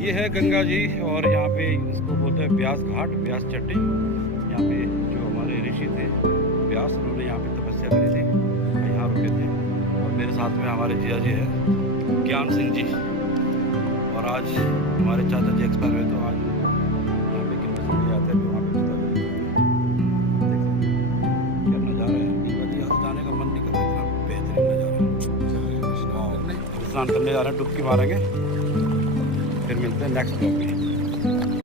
ये है गंगा जी और यहाँ पे इसको बोलते हैं ब्यास घाट, ब्यास चट्टी। यहाँ पे जो हमारे ऋषि थे व्यास, उन्होंने यहाँ पे तपस्या करी थी, यहाँ रुके थे। और मेरे साथ में हमारे जिया जी है ज्ञान सिंह जी। और आज हमारे चाचा जी एक्सपायर हुए, तो आज यहाँ पे कितने लोग जाते हैं, वहाँ पे क्या नज़ारा है। यहाँ से जाने का मन नहीं कर रहा, इतना बेहतरीन नज़ारा है। स्नान करने जा रहे हैं, डुबकी मारेंगे, फिर मिलते हैं नेक्स्ट ब्लॉग में।